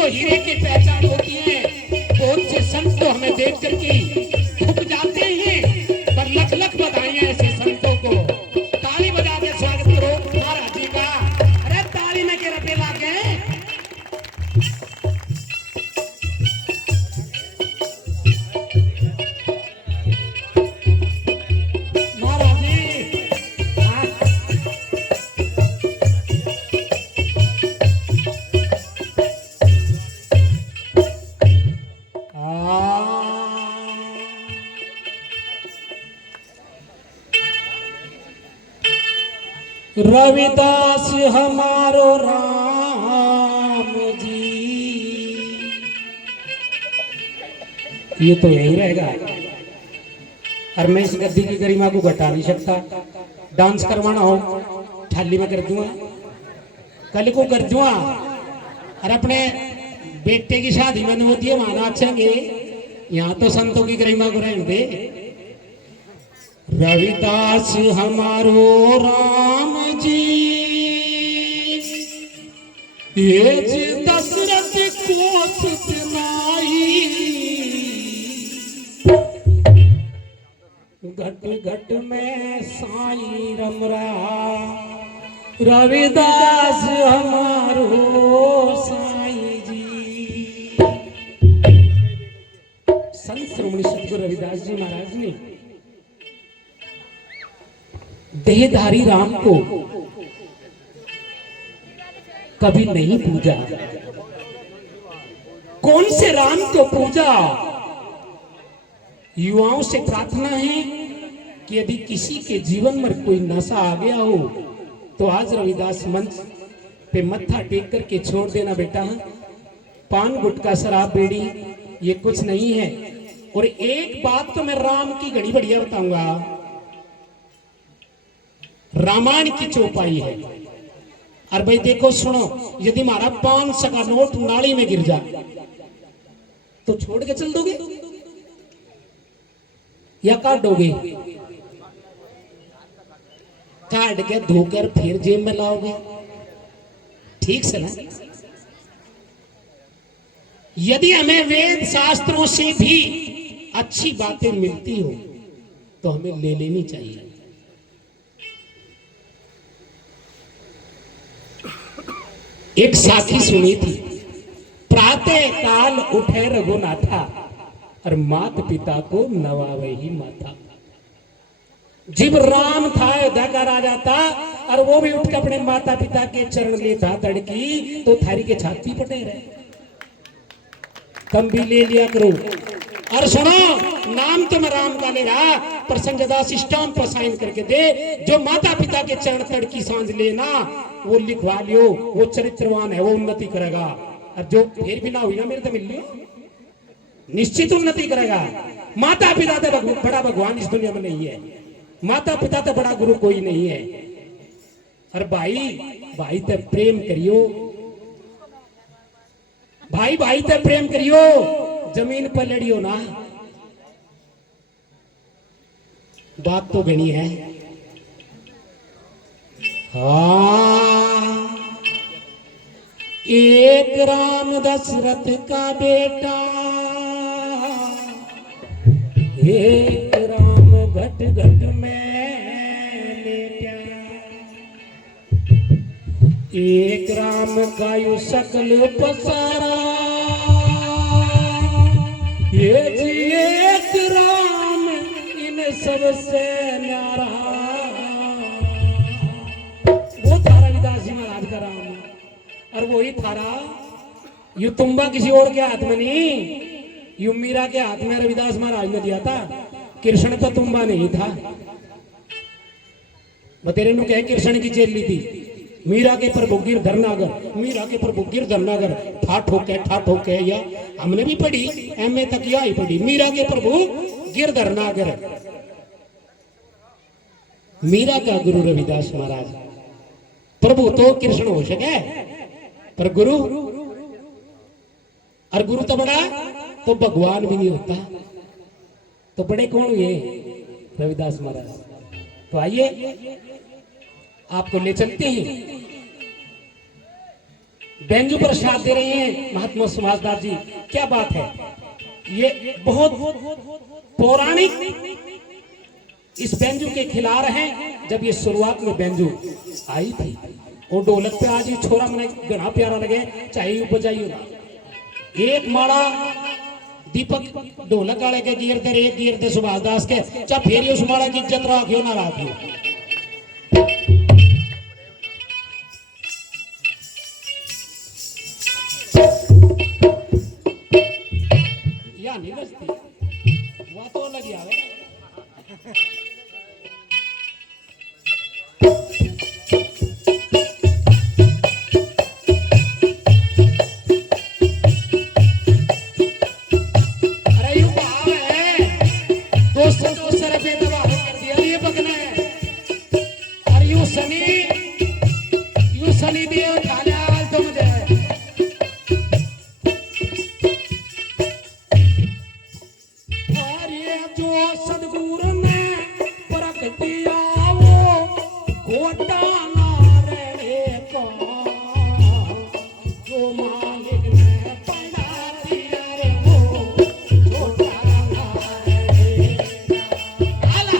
तो हीरे की पहचान होती है। बहुत से संत तो हमें देख करके झुक जाते हैं, पर लख लख बधाइयां ऐसे संतों को। ताली बजा के स्वागत करो महाराज जी का। अरे ताली में के रटे लागे महाराज जी। हाँ। रविदास हमारो राम जी, ये तो यही रहेगा। और मैं इस गद्दी की गरिमा को घटा नहीं सकता। डांस करवाना हो थाली में कर दूंगा, कल को कर दूंगा। और अपने बेटे की शादी में होती है वहां नाचेंगे। यहाँ तो संतों की गरिमा को रहने दे। रविदास हमारो राम जी, ये दशरथ को सुतनाई। घट घट में साईं रम रहा, रविदास हमारो साईं जी। संत श्रोमणी सतगुरु रविदास जी महाराज ने देहधारी राम को कभी नहीं पूजा। कौन से राम को पूजा? युवाओं से प्रार्थना है कि यदि किसी के जीवन में कोई नशा आ गया हो तो आज रविदास मंच पे मत्था टेक करके छोड़ देना बेटा। पान गुटखा शराब बीड़ी ये कुछ नहीं है। और एक बात तो मैं राम की घड़ी बढ़िया बताऊंगा, रामायण की चौपाई है। और भाई देखो सुनो, यदि हमारा 500 का नोट नाली में गिर जाए तो छोड़ के चल दोगे या काट दोगे? काट के धोकर फिर जेब में लाओगे, ठीक से ना। यदि हमें वेद शास्त्रों से भी अच्छी बातें मिलती हो तो हमें ले लेनी चाहिए। एक साखी सुनी थी, प्रातः काल उठे रघुनाथा और मात पिता को नवावे ही माथा। जब राम था अयोध्या का राजा था और वो भी उठ के अपने माता पिता के चरण लेता तड़की तो थारी के छाती पटे रहे। तुम भी ले लिया करो। और सुनो, नाम तो मैं राम का ले रहा, पर संजय दास स्टाम्प पर साइन करके दे। जो माता पिता के चरण तड़की सांझ लेना वो लिखवा लियो, वो चरित्रवान है, वो उन्नति करेगा। और जो फिर भी ना हुई ना मेरे तो मिल लियो, निश्चित उन्नति करेगा। माता पिता तो बड़ा भगवान इस दुनिया में नहीं है, माता पिता तो बड़ा गुरु कोई नहीं है। और भाई तो प्रेम करियो, भाई तो प्रेम करियो, जमीन पर लड़ियो ना। बात तो घनी है। हाँ, एक राम दशरथ का बेटा, एक राम घट घट में लेटा। एक राम गायु सकल पसारा, ये जी एक राम इन सबसे न्यारा। वो था रविदास जी महाराज का राम, और वही थारा यू तुम्बा किसी और के हाथ में नहीं, यू मीरा के हाथ में रविदास महाराज ने दिया था। कृष्ण तो तुम्बा नहीं था। बतेरे नु कहे कृष्ण की चेली थी, मीरा के प्रभु गिरधर नागर, मीरा के प्रभु गिरधर नागर। ठाठ होके या हमने भी पढ़ी, एमए तक या ही पढ़ी। मीरा के प्रभु गिरधर नागर, मीरा का गुरु रविदास महाराज। प्रभु तो कृष्ण हो सके, पर गुरु, और गुरु तो बड़ा तो भगवान भी नहीं होता। तो बड़े कौन हुए? रविदास महाराज। तो आइए आपको ले चलते हैं बेंजू पर साथ दे रहे हैं महात्मा समाजदार जी। क्या बात है, ये बहुत पौराणिक इस बेंजू के खिलार हैं। जब ये शुरुआत में बेंजू आई थी और ढोलक पे आज ये छोरा मैंने घना प्यारा लगे, चाहे बजाइयो ना एक माड़ा दीपक ढोलक वाले के गिर दे, एक गिर दे सुभाष दास के, चाहे फिर उस माड़ा की इज्जत राखियो ना राखियो। या नहीं बजती वह तो लगी आवे। सनी दिए उठा लिया आज तो मुझे। और ये जो सदगुरु ने परख दिया वो घोटा ना रहने का, जो मालिक ने पढ़ा दिया रे वो घोटा ना रहने का। आला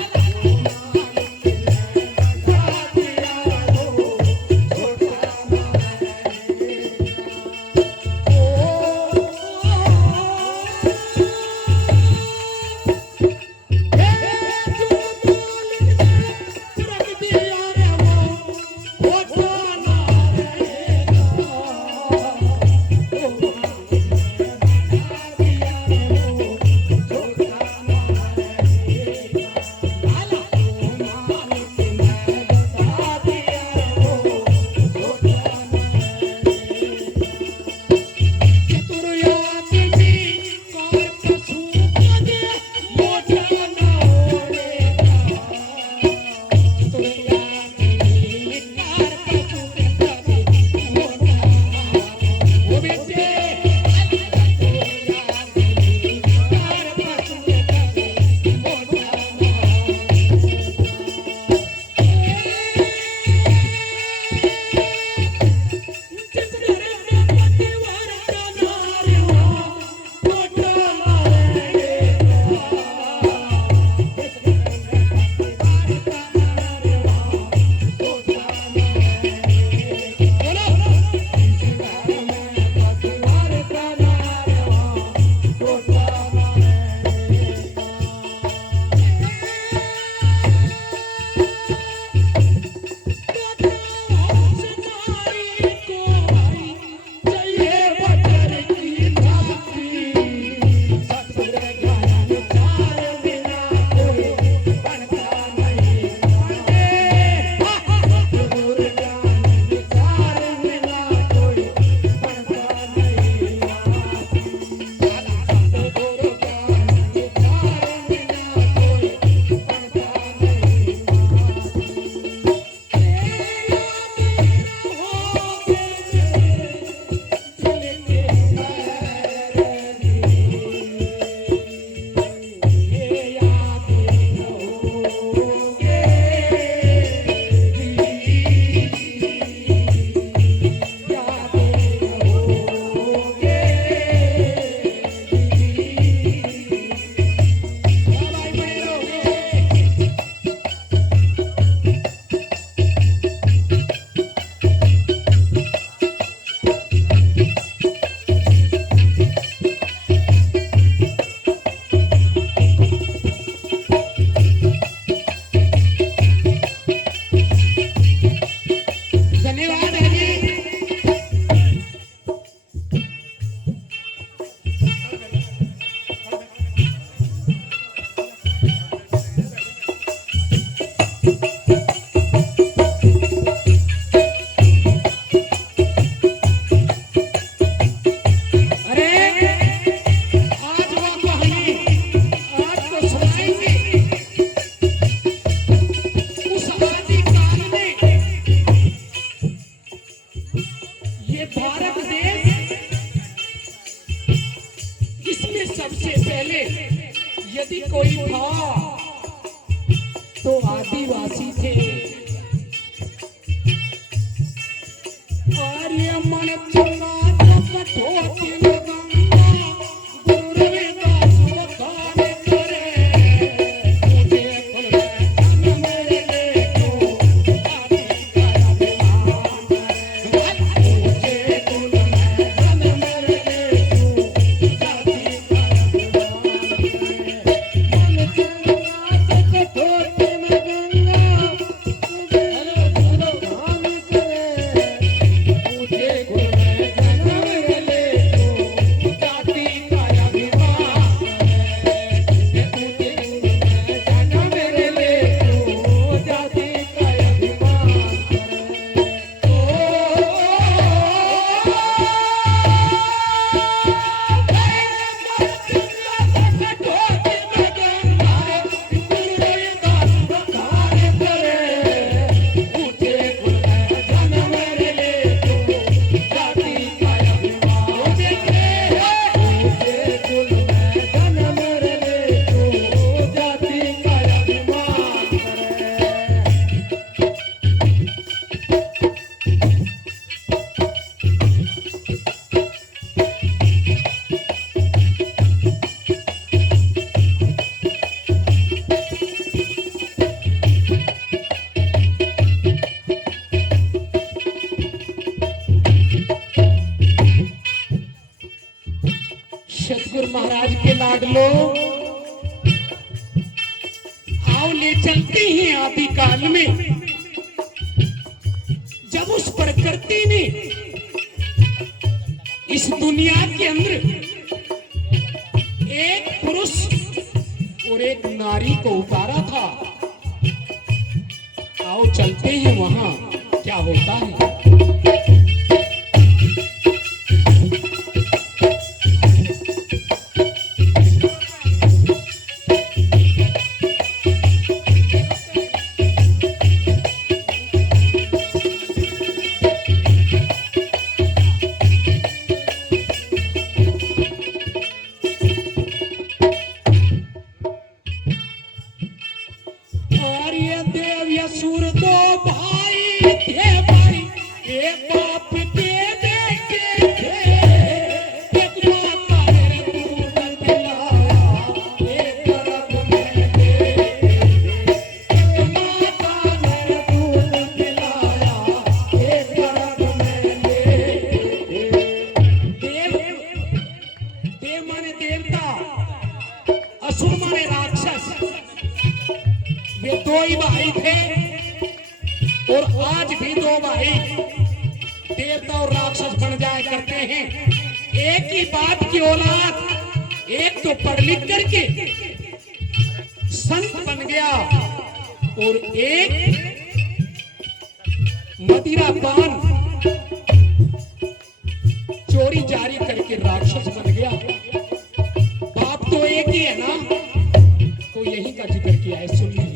काट लो। आओ ले चलते हैं आदि काल में, जब उस प्रकृति ने इस दुनिया के अंदर एक पुरुष और एक नारी को उतारा था। आओ चलते हैं वहां क्या होता है। वे दो ही भाई थे और आज भी दो भाई देवता और राक्षस बन जाया करते हैं। एक ही बाप की औलाद, एक तो पढ़ लिख करके संत बन गया और एक मदिरा पान चोरी जारी करके राक्षस बन गया। बाप तो एक ही है ना, तो यही का जिक्र किया है, सुन लीजिए।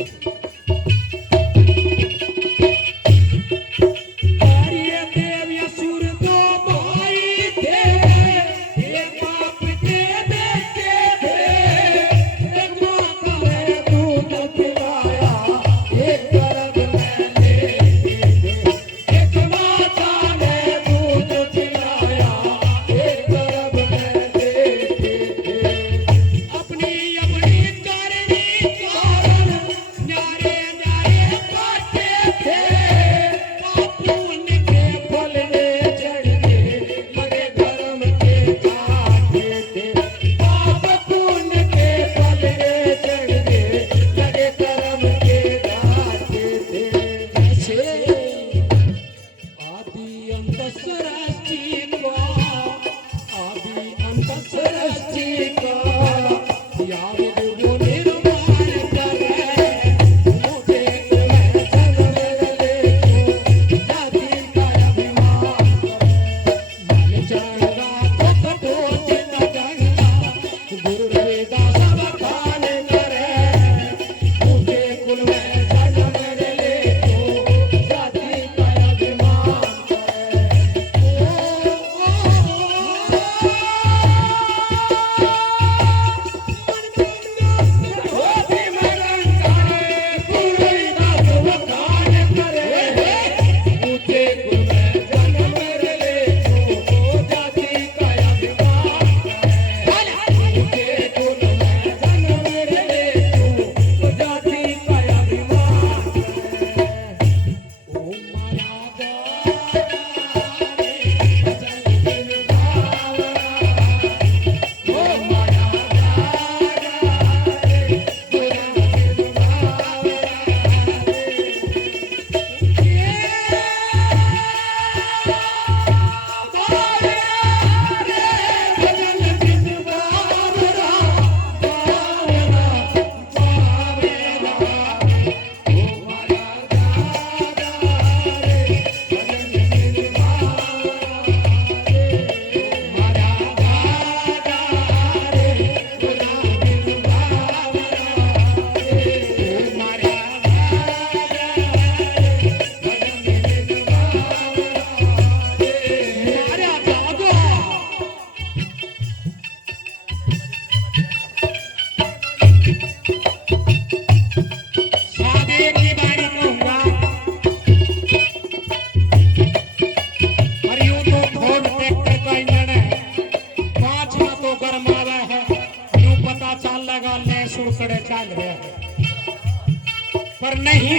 पर नहीं,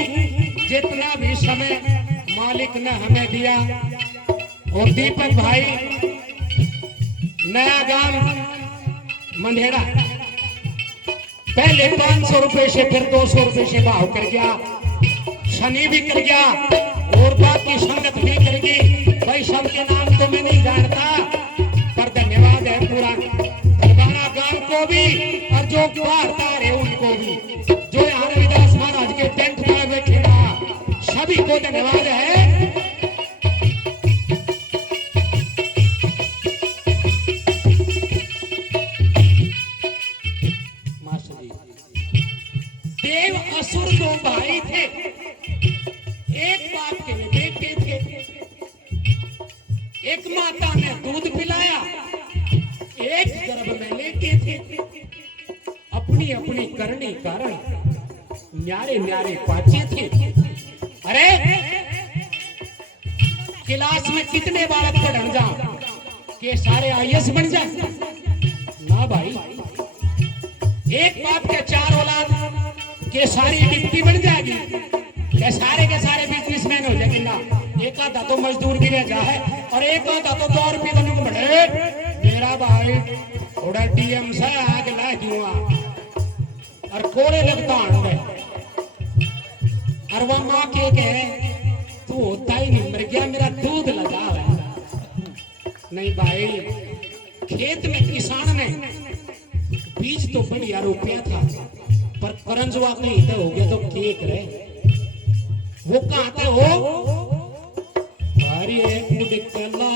जितना भी समय मालिक ने हमें दिया। और दीपक भाई, नया गांव मंढेरा पहले 500 रुपए से फिर 200 रुपए से भाव कर गया, शनि भी कर गया और बाकी संगत भी कर गई। भाई सबके नाम तो मैं नहीं जानता, पर धन्यवाद है पूरा दरबारा गांव को भी और जो बाहर है उनको भी, जो यहाँ रविदास महाराज के टेंट में बैठे ना, सभी को धन्यवाद है। देव असुर दो भाई थे, एक बाप के बेटे थे। एक माता ने दूध पिलाया, एक गर्भ में लेटे थे। अपनी अपनी करनी कारण न्यारे न्यारे पाचे थे। अरे क्लास में कितने बालक पढ़न जा के सारे आईएएस बन जा ना भाई। एक बाप के 4 औलाद के सारी डिप्टी बन जाएगी, के सारे बिजनेसमैन हो जाएंगे ना। एक आधा तो मजदूर भी रह जा है और एक आधा तो 2 रुपये का बढ़े। मेरा भाई थोड़ा डीएम से आग ला जुआ और कोड़े लगता है। और वह माँ के कहे तू होता ही नहीं, मर गया मेरा दूध लगा है। नहीं भाई, खेत में किसान ने बीज तो बढ़िया रुपया था, पर करंजवा कहीं तो हो गया तो केक रहे। वो कहाँ थे हो? अरे उड़कला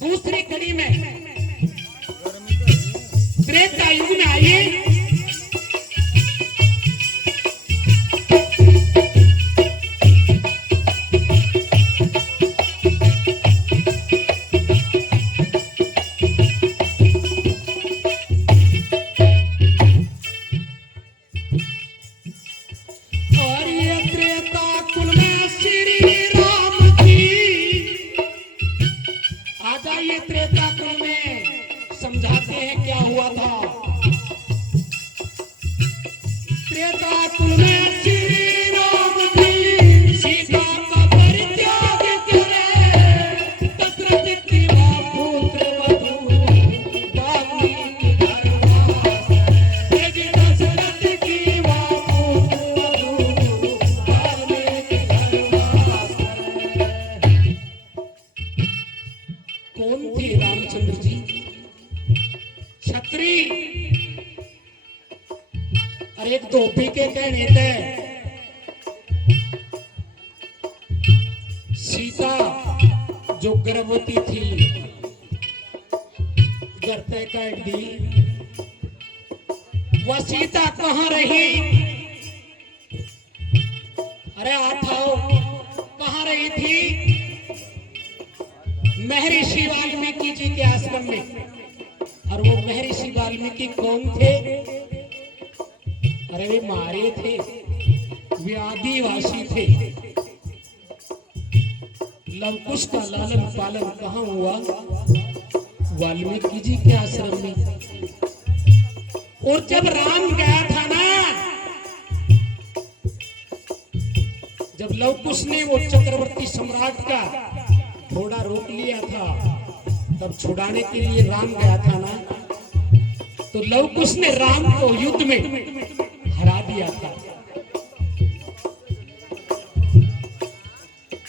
दूसरी कड़ी में त्रेता युग में आइए। और ये त्रेता कुल में श्री राम की। आ जाइए त्रेता कुल में, समझाते हैं क्या हुआ था। त्रेता कुल में श्री राम की सीता का परित्याग करे, दशरथ की पुत्र वधू वाल्मीकि धर्मवास। दशरथ की पुत्र वधू वाल्मीकि धर्मवास। कौन थे रामचंद्र जी? छत्री। और एक धोबी के कहने थे सीता जो गर्भवती थी गर्ते काट दी। वह सीता कहाँ रही? अरे आठाओ, कहाँ रही थी? महर्षि वाल्मीकि जी के आश्रम में। और वो महर्षि वाल्मीकि कौन थे? अरे वे मारे थे, वे आदिवासी थे। लवकुश का लालन पालन कहाँ हुआ? वाल्मीकि जी के आश्रम में। और जब राम गया था ना, जब लवकुश ने वो चक्रवर्ती सम्राट का घोड़ा रोक लिया था, तब छुड़ाने के लिए राम गया था ना, तो लवकुश ने राम को युद्ध में हरा दिया था।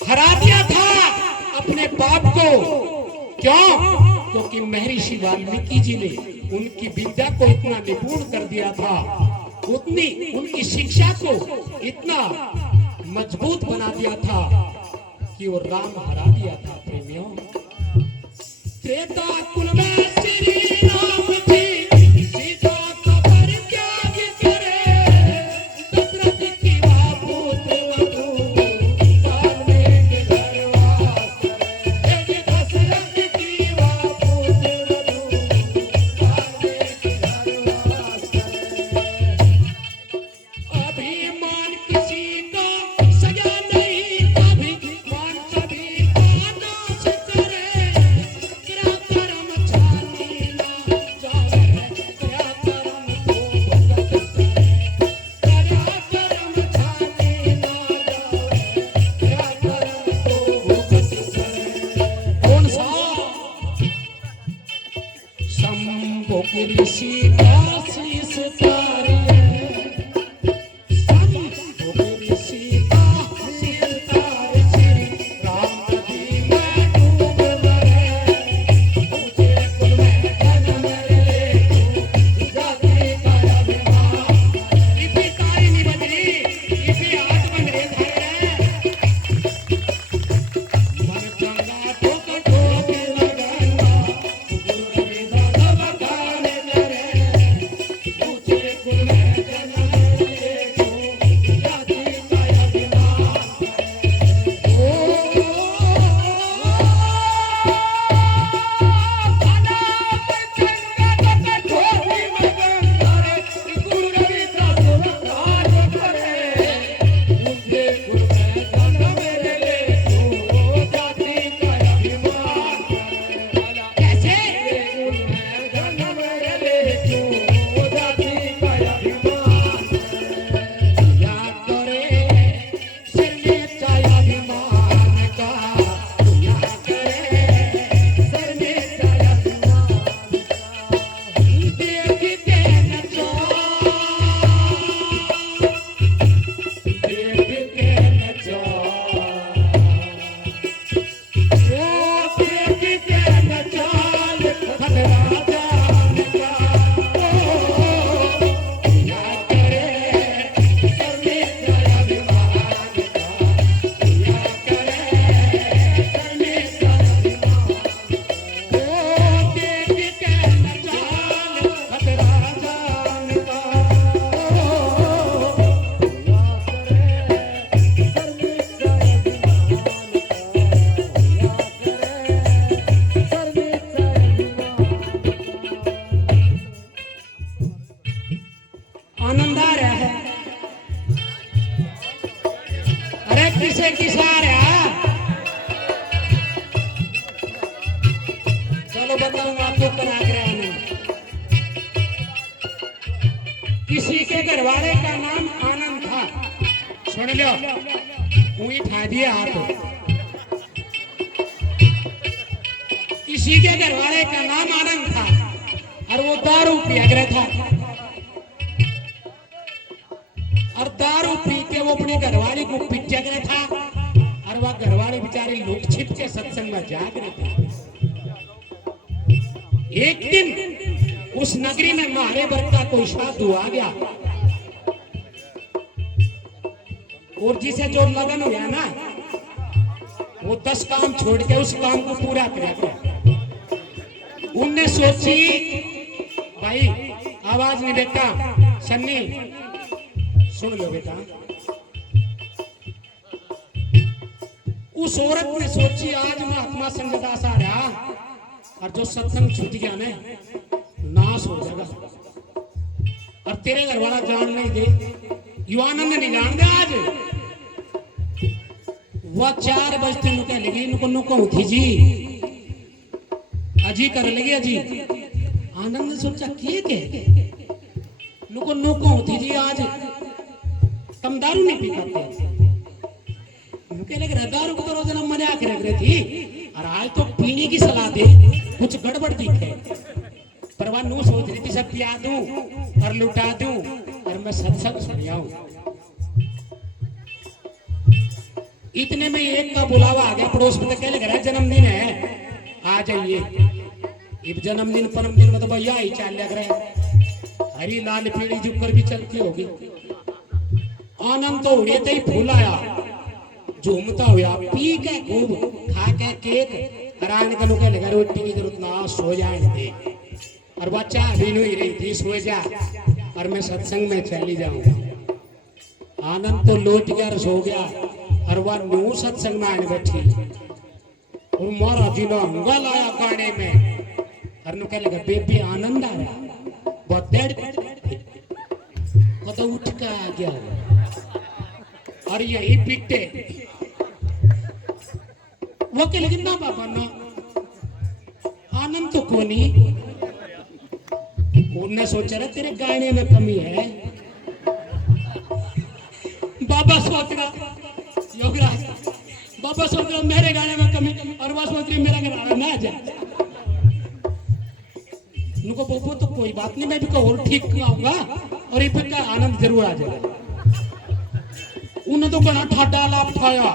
हरा दिया था अपने बाप को। क्यों? क्योंकि महर्षि वाल्मीकि जी ने उनकी विद्या को इतना निपुण कर दिया था, उतनी उनकी शिक्षा को इतना मजबूत बना दिया था कि वो राम हरा दिया था। प्रेमियों, त्रेता कुल में श्री राम जी सीता का परित्याग करे, दशरथ की पुत्र वधू वाल्मीकि धर्मवास करे। दशरथ की पुत्र आनंद आ रहा है। अरे किसे किस आ रहा, चलो बताऊंगा आपको करा कर आनंद। किसी के घरवाले का नाम आनंद था, सुन लो, वही ठा दिया हाथ। किसी के घरवाले का नाम आनंद था और वो दारू पिया कर था, और दारू पी के वो अपने घरवाली को पिटा कर था, और वह घरवाले बेचारे लोग छिप के सत्संग में जाग रहे थे। एक दिन उस नगरी में मारे वर्ग का कोई साधु आ गया, और जिसे जो लगन हुआ ना, वो 10 काम छोड़ के उस काम को पूरा करेगा। उनने सोची, भाई आवाज नहीं बेटा, सन्नी सुन लो बेटा। उस औरत ने सोची, आज महात्मा संगदास आ रहा और जो सत्संग छूट गया ना, नाश हो जाएगा, और तेरे घर वाला जान नहीं दे, युवानंद नहीं जान दे। आज वह 4 बजते नुका लगी, इनको नुका उठी जी, अजी कर लगी अजी। आनंद ने सोचा किए के नुको नुका उठी जी, आज तुम दारू नहीं पी पाते, उनके लग रहा दारू को तो रोजाना मजा के रख रही थी, और आज तो पीने की सलाह दे, कुछ गड़बड़ दिखे। पर वह नू सोच रही थी सब पिया दूं और लुटा दूं और मैं सत्संग सुनियाऊं। इतने में एक का बुलावा आ गया पड़ोस में, तो कह लग रहा जन्मदिन है, आ जाइए। इब जन्मदिन परमदिन में तो भैया ही चाल लग रहे, हरी लाल पीली जुकर भी चलती होगी। आनंद तो उड़े ही फूल आया, झूमता हुआ, पी के खूब, खा के केक, हराने का लुका लगा, रोटी की जरूरत ना, सो जाए दे। और बच्चा अभी नहीं रही थी, सो जा और मैं सत्संग में चली जाऊंगा। आनंद तो लौट गया, सो गया, और वह न्यू सत्संग में आने बैठी, और महाराज जी ने अंगा लाया गाने में, और नु कह लगा बेबी आनंद आ रहा, बहुत देर तो उठ के आ गया, और यही पीटे वो के लेकिन ना बाबा ना, आनंद तो कोनी। उन्होंने सोचा रहा तेरे गाने में कमी है, बाबा सोच रहा योगराज, बाबा सोच रहा मेरे गाने में कमी, और वह सोच रही मेरा गाना ना जाए। उनको बोबो तो कोई बात नहीं, मैं भी और ठीक आऊंगा, और ये का आनंद जरूर आ जाएगा। उन्होंने तो बड़ा ठाडा आलाप उठाया,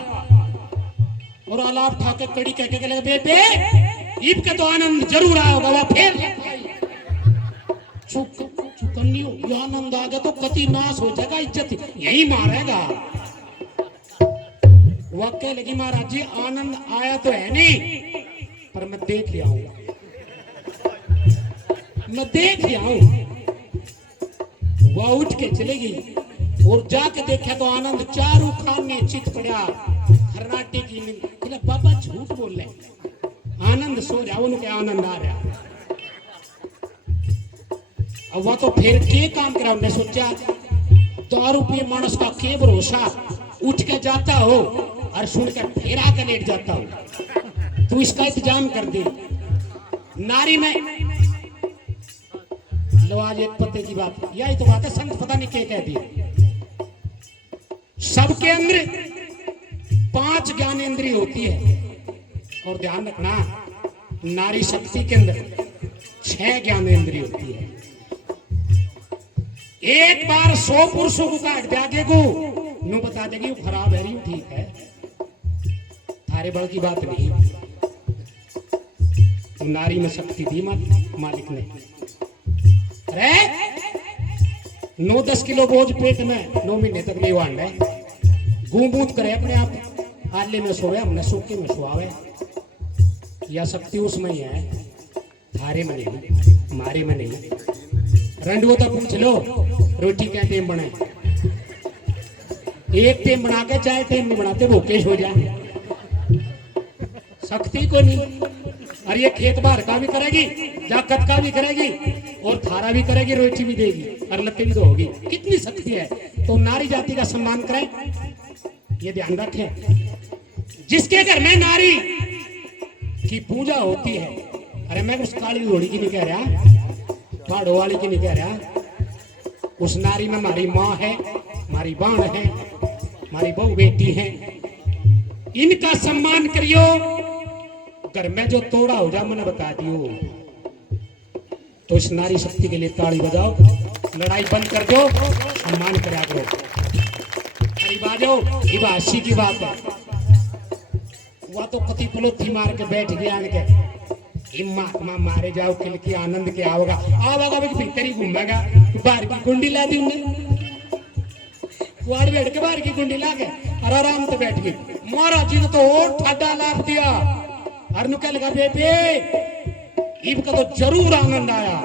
और आलाप उठा के कड़ी कह के लगे बेबे ईब का तो आनंद जरूर आया होगा। वह फिर चुकन्नी हो, आनंद आ गया तो कति नाश हो जाएगा, इज्जत यही मारेगा। वह कह लगी महाराज जी आनंद आया तो है नहीं, पर मैं देख लिया हूं, मैं देख लिया हूं। वह उठ के चलेगी, और जाके देखा तो आनंद चारू खान में चित पड़ा, खर्राटे की नींद। बाबा झूठ बोल रहे, आनंद सो जाओ, उनके आनंद आ रहा। अब वह तो फिर के काम करा, उन्हें सोचा दारू पिए मानस का के भरोसा, उठ के जाता हो और सुनकर फिर आकर लेट जाता हो, तू इसका इंतजाम कर दे। नारी में लो आज एक पत्ते की बात, यही तो बात है, संत पता नहीं क्या कह दिया। सबके अंदर 5 ज्ञानेंद्रिय होती है, और ध्यान रखना नारी शक्ति के अंदर 6 ज्ञानेंद्रिय होती है। एक बार 100 पुरुषों को काट दिया को नु बता देगी वो खराब है, ठीक है, थारे बल की बात नहीं। नारी में शक्ति दी मालिक ने। अरे 9-10 किलो बोझ पेट में 9 महीने तक ले वांड है, गूंबूत करे अपने आप, आले में सोवे, हमने सूखे में सुआवे। या शक्ति उसमें ही है, थारे में नहीं, मारे में नहीं। रंडुओं तक पूछ लो रोटी क्या टेम बनाए, एक टेम बना के चाहे टेम नहीं बनाते, भूखेश हो जाए। शक्ति को नहीं, और ये खेत बाहर का भी करेगी, जाकत का भी करेगी, और थारा भी करेगी, रोटी भी देगी। और लतें तो होगी। कितनी शक्ति है। तो नारी जाति का सम्मान करें, ये ध्यान रखें। जिसके घर में नारी की पूजा होती है, अरे मैं उस काली घोड़ी की नहीं कह रहा, पहाड़ों वाली की नहीं कह रहा, उस नारी में हमारी माँ है, हमारी बहन है, हमारी बहू बेटी है, इनका सम्मान करियो। घर में जो तोड़ा हो जा मैंने बता दियो, तो इस नारी शक्ति के लिए ताली बजाओ, लड़ाई बंद कर दो, सम्मान करा करो। अरे बाजो, ये बासी की बात है। वह तो कति पलोथी मार के बैठ गया के महात्मा मारे जाओ खिल के आनंद के आओगा आवागा भीतर ही घूमेगा, बाहर की कुंडी ला दी उन्हें, कुआड़ बैठ के बाहर की कुंडी ला के और आराम से बैठ गई। महाराज जी ने तो और ठाडा लाभ दिया, हर कह लगा बेबे इब का तो जरूर आनंद आया।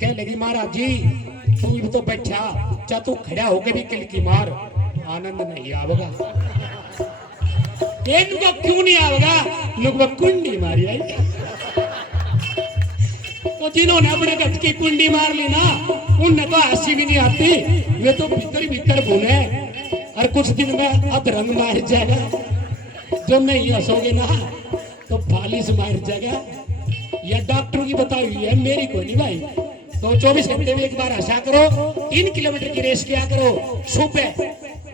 कह लगी महाराज जी तू इब तो बैठा, चा तू खड़ा होके भी किल की मार, आनंद नहीं आवेगा। इनको क्यों नहीं आवेगा, लोग कुंडी मारी आई। तो जिन्होंने अपने गट की कुंडी मार ली ना, उनने तो हंसी भी नहीं आती, वे तो भीतर ही भीतर भूने, और कुछ दिन में अधरंग मार जाएगा। जो नहीं हंसोगे ना तो फालिस मार जाएगा। यह डॉक्टर की बताई हुई है, मेरी को नहीं भाई। तो 24 घंटे में एक बार हंसा करो, 3 किलोमीटर की रेस किया करो। सुबह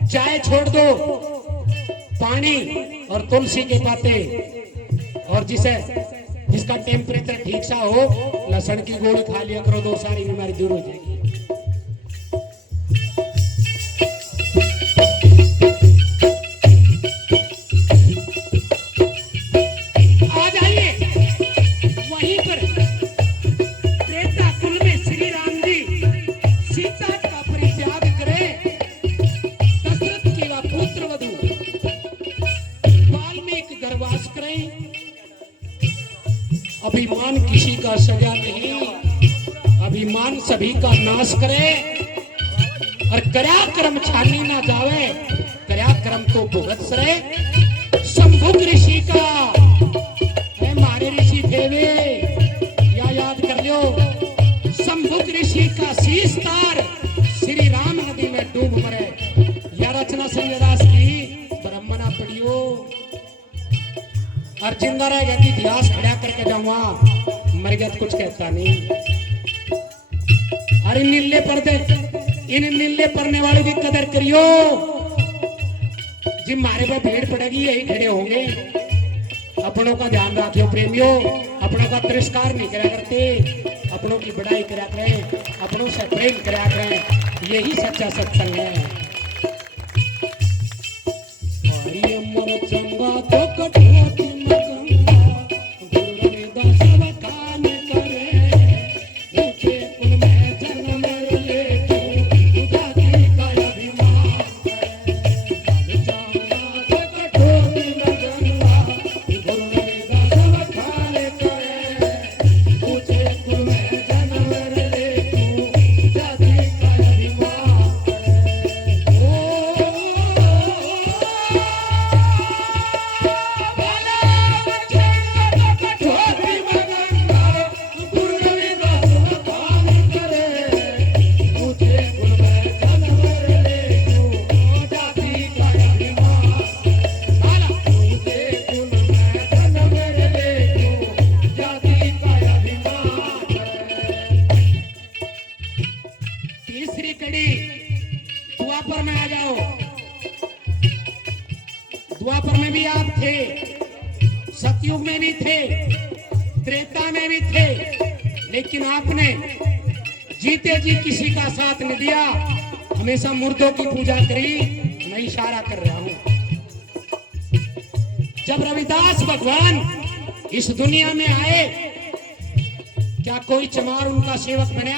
चाय छोड़ दो, पानी और तुलसी के पाते, और जिसका टेम्परेचर ठीक सा हो, लहसुन की गोली खा लिया करो, दो सारी बीमारी दूर हो जाएगी। आ जाइए वहीं पर त्रेता कुल में श्री राम जी सीता का परित्याग करें, दशरथ की वह पुत्र वधू वाल्मीकि गर्भवास करें। अभिमान किसी का सजा नहीं, अभिमान सभी का नाश करे, और करया कर्म छानी ना जावे, करया कर्म तो भुगत सरे। शंभुक ऋषि का मारे ऋषि थे वे, या याद कर लो, शंभुक ऋषि का शीश तार श्री राम नदी में डूब मरे। या रचना संजय दास की ब्रह्मणा पढ़ियो, और जिंदा रहेगा कि इतिहास खड़ा करके जाऊंगा, मर गया तो कुछ कहता नहीं। अरे नीले पर्दे, इन नीले पड़ने वालों की कदर करियो। जिन मारे पर भीड़ पड़ेगी यही खड़े होंगे। अपनों का ध्यान रखियो प्रेमियों, अपनों का तिरस्कार नहीं करा करते, अपनों की बड़ाई करा करें, अपनों से प्रेम करा करें, यही सच्चा सत्संग है। चंगा तो कठोती द्वापर में आ जाओ। द्वापर में भी आप थे, सतयुग में भी थे, त्रेता में भी थे, लेकिन आपने जीते जी किसी का साथ नहीं दिया, हमेशा मुर्दों की पूजा करी। मैं इशारा कर रहा हूं, जब रविदास भगवान इस दुनिया में आए, क्या कोई चमार उनका सेवक बना?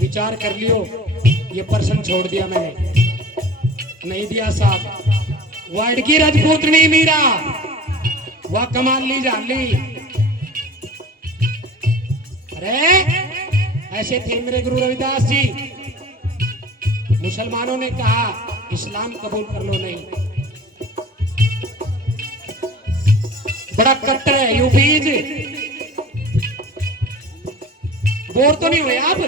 विचार कर लियो, ये प्रश्न छोड़ दिया मैंने, नहीं दिया साहब। वर्ड की राजपूत नहीं मीरा, वह कमाल ली जान ली। अरे ऐसे थे मेरे गुरु रविदास जी। मुसलमानों ने कहा इस्लाम कबूल कर लो, नहीं, बड़ा कट्टर है यूपी जी। बोर तो नहीं हुए आप?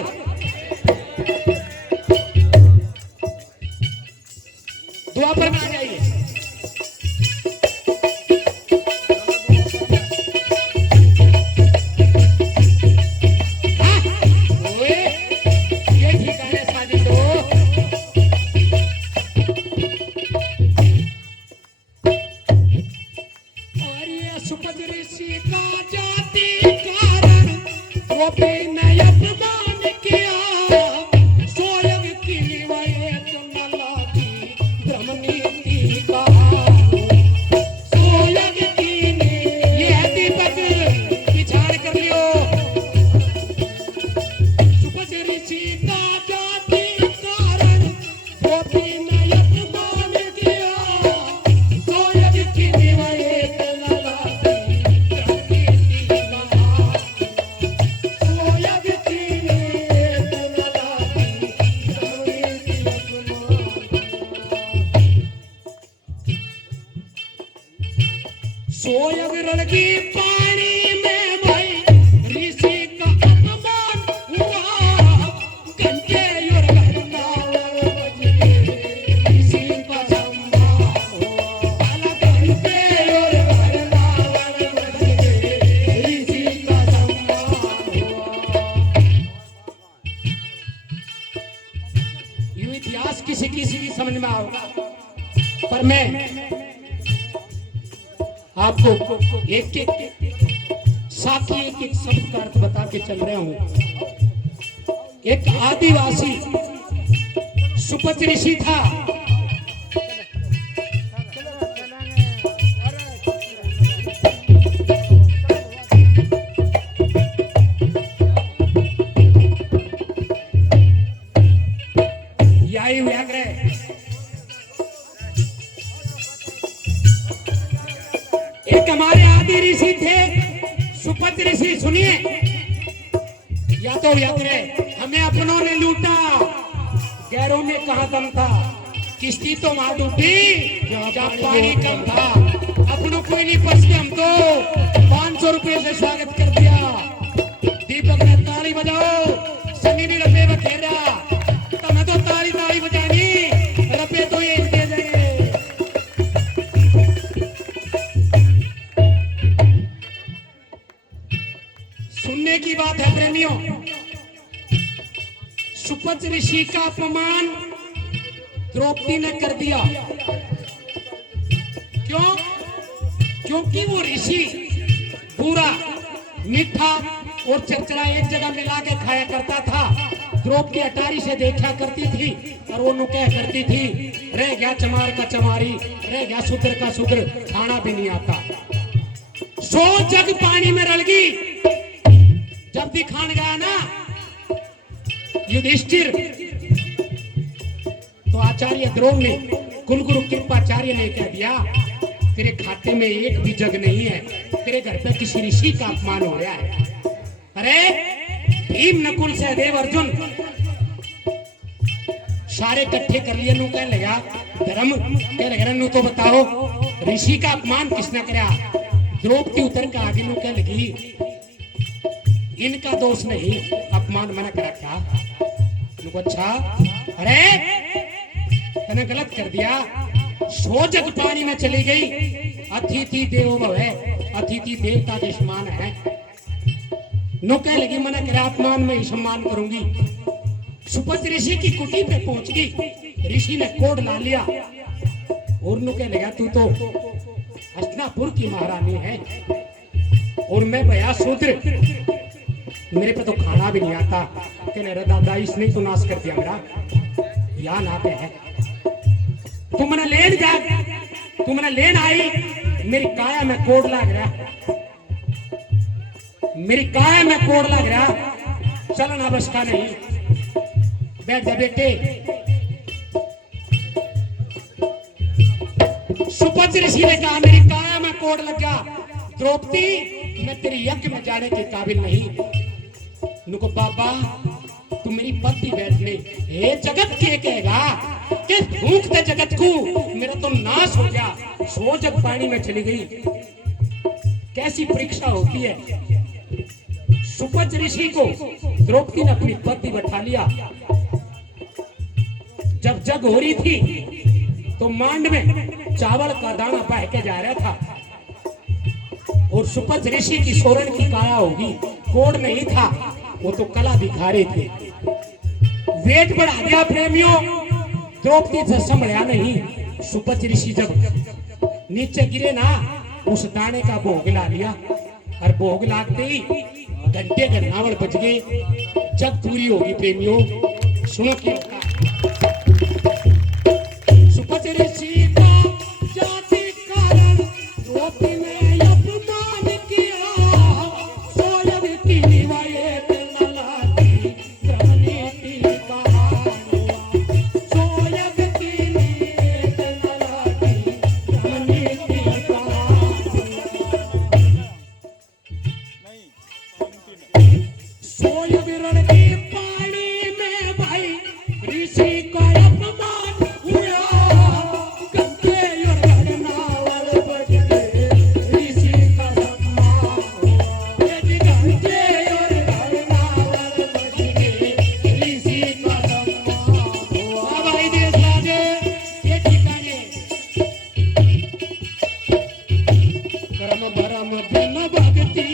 द्वापर में आ जाइए। ये ठिकाने शादी तो और ये सुपद ऋषि का जाति कारण गोपी ने अपमान किया, सोयग की निवाए तुमला की ब्रह्मनीति का, सोयग की ने ये दीपक विचार कर लियो। सुपद ऋषि का जाति कारण गोपी ने अपमान किया, सोयग की निवाए तुमला की ब्रह्मनीति का, सोयग की ने तुमला की ब्रह्मनीति का। सोयग रड़की पानी में भाई ऋषि का अपमान हुआ, गंगे और गंगावर बजरे ऋषि का सम्मान हुआ, गंगे और गंगावर बजरे ऋषि का सम्मान हुआ। यूं इतिहास किसी किसी की समझ में आओगा, पर मैं आपको एक एक साथी एक एक शब्द का अर्थ बता के चल रहा हूं। एक आदिवासी सुपत ऋषि था। याई व्याघ्र एक हमारे आदि ऋषि थे सुपत ऋषि। सुनिए, या तो व्याघ्र हमें अपनों ने लूटा, गैरों में कहा दम था, किश्ती तो वहां डूबी जहाँ पानी कम था, अपनों कोई नहीं फंसते, हम तो 500 रुपए से स्वागत कर दिया। दीपक ने ताली बजाओ, सनी ने रपे बखेरा, तुम्हें तो ताली ताली बजानी, रपे तो ये दे देंगे। सुनने की बात है प्रेमियों, सुपत ऋषि का अपमान द्रौपदी ने कर दिया। क्यों? क्योंकि वो ऋषि पूरा मीठा और चरचरा एक जगह मिला के खाया करता था। द्रौपदी अटारी से देखा करती थी और वो नुकह करती थी, रह गया चमार का चमारी, रह गया शूद्र का शूद्र, खाना भी नहीं आता। 100 जग पानी में रल गई। जब दिखान गया ना युधिष्ठिर, तो आचार्य द्रोण ने, कुलगुरु कृपाचार्य ने कह दिया, तेरे खाते में एक भी जग नहीं है, तेरे घर पे किसी ऋषि का अपमान हो रहा है। अरे भीम, नकुल, सहदेव, अर्जुन सारे इकट्ठे कर लिए। नू कह लगा धर्म, कह लगा नू तो बताओ ऋषि का अपमान किसने कराया। द्रौपदी उतर के आगे नू कह लगी, इनका दोष नहीं, अपमान मैंने करा था। अच्छा, अरे तने गलत कर दिया। 100 जग पानी में चली गई। अतिथि देवो भव है, अतिथि देवता के समान है। नो कह लगी मैंने करा अपमान में ही सम्मान करूंगी। सुपत ऋषि की कुटी पे पहुंच गई। ऋषि ने कोड ला लिया और नो कह लगा तू तो हस्तिनापुर की महारानी है और मैं भया शूद्र, मेरे पे तो खाना भी नहीं आता। कहने रे दादा, इसने तो नाश कर दिया मेरा, यहाँ आते हैं। तू मैंने लेन जा, तू मैंने लेन आई, मेरी काया में कोड लग रहा, मेरी काया में कोड लग रहा। चलना बस का नहीं, बैठ जा बेटे। सुपत ऋषि ने कहा मेरी काया में कोड लग गया, द्रौपदी मैं तेरे यज्ञ में जाने के काबिल नहीं। नुको बाबा तू मेरी पत्नी बैठने, हे जगत के कहेगा कि भूखते जगत को मेरा तो नाश हो गया। 100 जग पानी में चली गई। कैसी परीक्षा होती है। सुपत ऋषि को द्रौपदी ने अपनी पत्नी बैठा लिया। जब जग हो रही थी तो मांड में चावल का दाना बह के जा रहा था और सुपथ ऋषि की सोरण की काया होगी, कोड नहीं था, वो तो कला दिखा रहे थे। वेट बढ़ा दिया प्रेमियों, द्रौपदी से संभला नहीं। सुपथ ऋषि जब नीचे गिरे ना, उस दाने का भोग ला लिया और भोग लागते ही घंटे के नावल बज गए। जब पूरी होगी प्रेमियों, सुनो क्या सुपथ ऋषि का जाति कारण द्रौपदी ने अपमान किया। सोलग की निवायत न लाती क्रमनीति कहानुआ। सोलग की निवायत न लाती क्रमनीति कहानुआ। सोय विरण के पानी में भाई ऋषि का अपमान हुआ। गंगे और नावल बज गए, ऋषि का सम्मान हुआ। यदि गंगे और नावल बज गए, ऋषि का सम्मान हुआ। भाई देश राजे ये ठिकाने कर्म भरम बिन भक्ति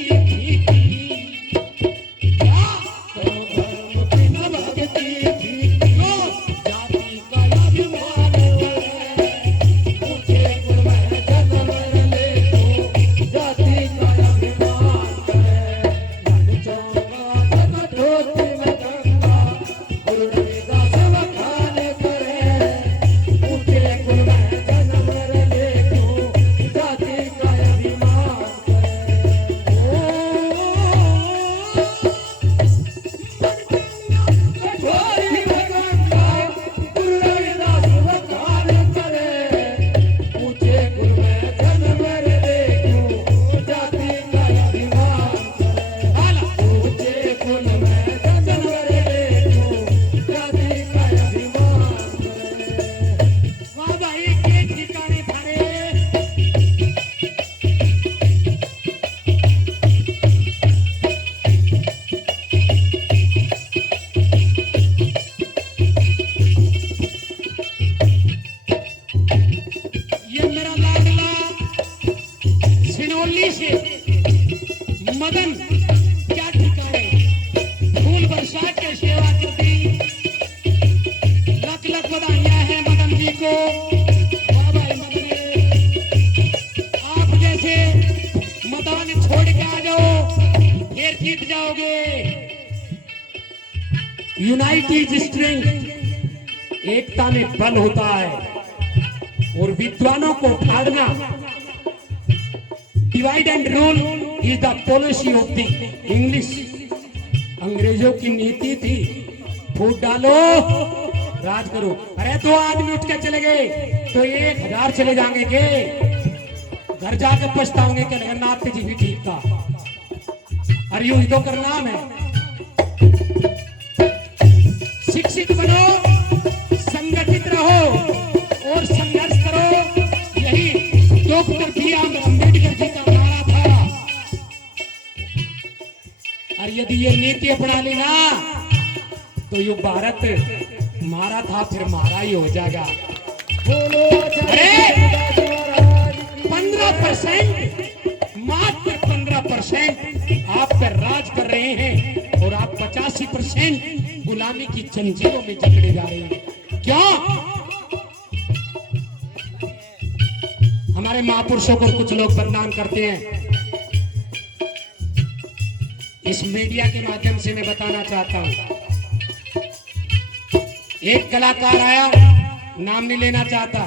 मदन क्या ठिकाने, फूल बरसा के सेवा करती। लख लख बधाइयां हैं मदन जी को। वाह भाई मदन, आप जैसे मैदान छोड़ के आ जाओ, फिर जीत जाओगे। यूनाइटेड स्ट्रेंथ, एकता में बल होता है। और विद्वानों को फाड़ना, divide and rule is the policy of the English. अंग्रेजों की नीति थी फूट डालो राज करो। अरे 2 आदमी उठ के चले गए तो 1000 चले जाएंगे के घर जाके पछताओगे कि नाथ जी भी ठीक था। अरे यूं ही तो करना है। शिक्षित बनो, संगठित रहो और संघर्ष करो। यही डॉक्टर BR अम्बेडकर जी का नारा था। और यदि ये नीति अपना ली ना तो ये भारत मारा था फिर मारा ही हो जाएगा। अरे 15%, मात्र 15% आप पर राज कर रहे हैं और आप 85% गुलामी की जंजीरों में जकड़े जा रहे हैं। क्यों? हमारे महापुरुषों को कुछ लोग बदनाम करते हैं। इस मीडिया के माध्यम से मैं बताना चाहता हूं। एक कलाकार आया, नाम नहीं लेना चाहता,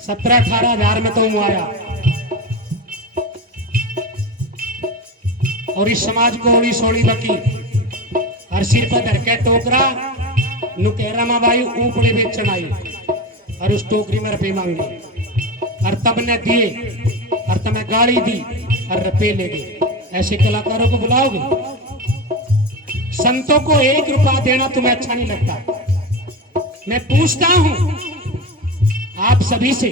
17-18 हजार में तो वो आया और इस समाज को होली सोड़ी बकी हर सिर पर धर के टोकरा नु कह रमा भाई ऊपड़े बेचन आई और उस टोकरी में रुपये मांगे और तब ने दिए और तुम्हें गाड़ी दी और रुपये ले गए। ऐसे कलाकारों को बुलाओगे? संतों को 1 रुपया देना तुम्हें अच्छा नहीं लगता? मैं पूछता हूं आप सभी से,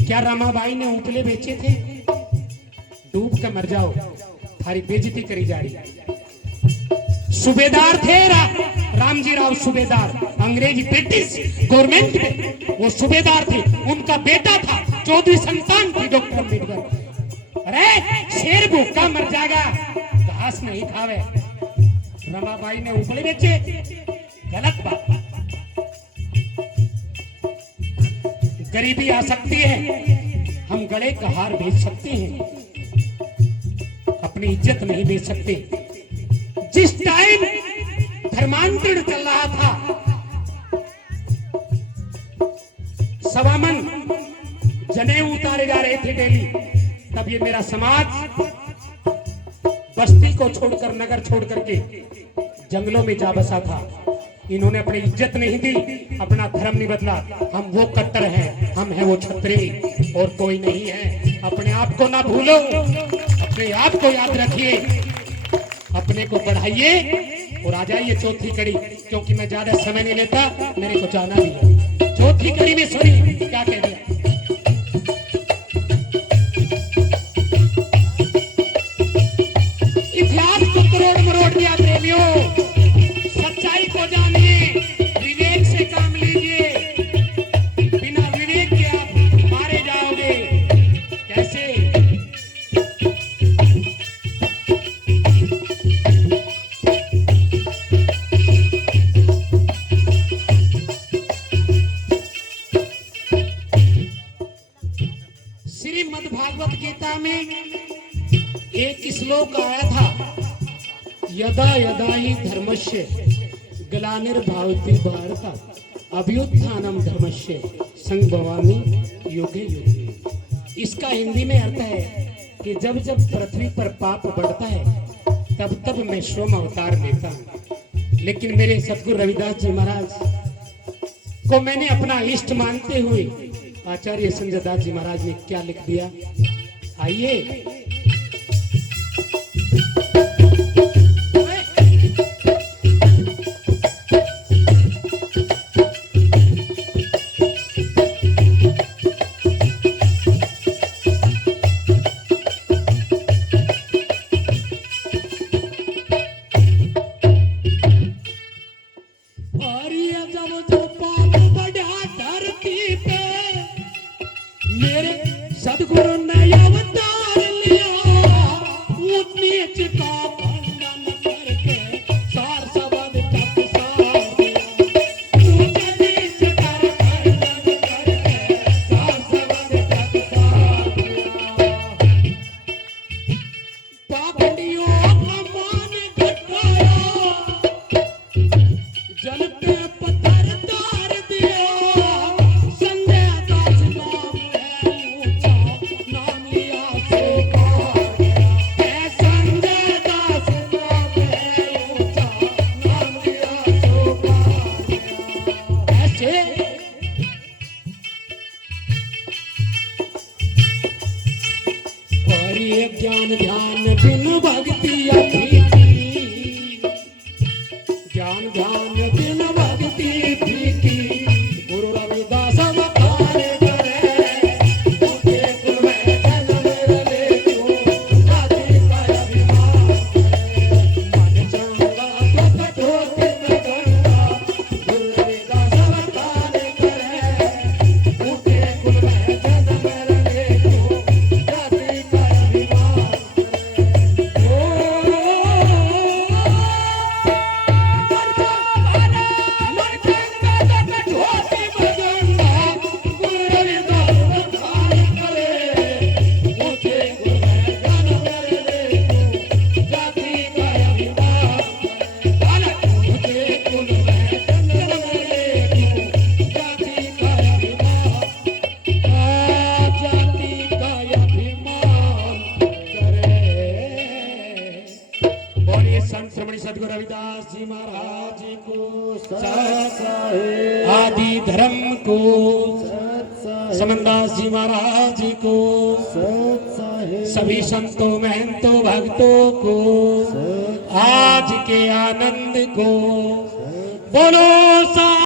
क्या रमाबाई ने उपले बेचे थे? डूब के मर जाओ, थारी बेइज्जती करी जा रही है। सूबेदार थे रामजी राव सूबेदार, अंग्रेजी ब्रिटिश गवर्नमेंट में वो सूबेदार थे। उनका बेटा था, 14वीं संतान थी डॉक्टर अम्बेडकर। अरे शेर भूखा मर जाएगा, घास नहीं खावे। रमाबाई ने उपले बेचे, गलत बात। गरीबी आ सकती है, हम गले का हार बेच सकते हैं, अपनी इज्जत नहीं बेच सकते। जिस टाइम धर्मांतरण चल रहा था, सवामन जनेऊ उतारे जा रहे थे डेली, तब ये मेरा समाज बस्ती को छोड़कर, नगर छोड़ करके जंगलों में जा बसा था। इन्होंने अपनी इज्जत नहीं दी, अपना धर्म नहीं बदला। हम वो कट्टर हैं, हम हैं वो छत्री, और कोई नहीं है। अपने आप को ना भूलो, अपने आप को याद रखिए, अपने को बढ़ाइए और आ जाइए चौथी कड़ी, क्योंकि मैं ज्यादा समय नहीं लेता, मेरे को जाना भी है। चौथी कड़ी में सुनिए क्या कह दिया। इतिहास को तोड़ मरोड़ दिया प्रेमियों, सच्चाई को जानिए, विवेक से काम लीजिए। बिना विवेक के आप मारे जाओगे। कैसे? श्रीमद् भागवत गीता में एक श्लोक आया था, यदा यदा ही धर्मस्य ग्लानिर्भवति भारत अभ्युत्थानम धर्मस्य संभवामि युगे युगे। इसका हिंदी में अर्थ है कि जब जब पृथ्वी पर पाप बढ़ता है, तब तब मैं सोम अवतार लेता हूँ। लेकिन मेरे सतगुरु रविदास जी महाराज को मैंने अपना इष्ट मानते हुए आचार्य संजय दास जी महाराज ने क्या लिख दिया, आइए। सदगुरु ने अवतार लिया, ऊंच नीच का खंडन करके सार सबद तक सार दिया। ऊंच नीच का खंडन करके सार सबद तक सार दिया। पाखंडियों का मान घटाया, जल पे पत्थर तार दिया। संजय दास नाम ज्ञान ध्यान बिन भक्ति अफीकी, ज्ञान ध्यान बिन भक्ति फीकी। गुरु रविदास अवतार करे, उनके कुल में जन्म ले क्यों जाति का अभिमान करे। मन चंगा तो कठोर में गंगा, गुरु रविदास अवतार करे, उनके कुल में जन्म ले क्यों जाति का अभिमान। सदगुरु रविदास जी महाराज को, आदि धर्म को, समनदास जी महाराज को, सभी संतों महंतों भक्तों को, आज के आनंद को बोलो।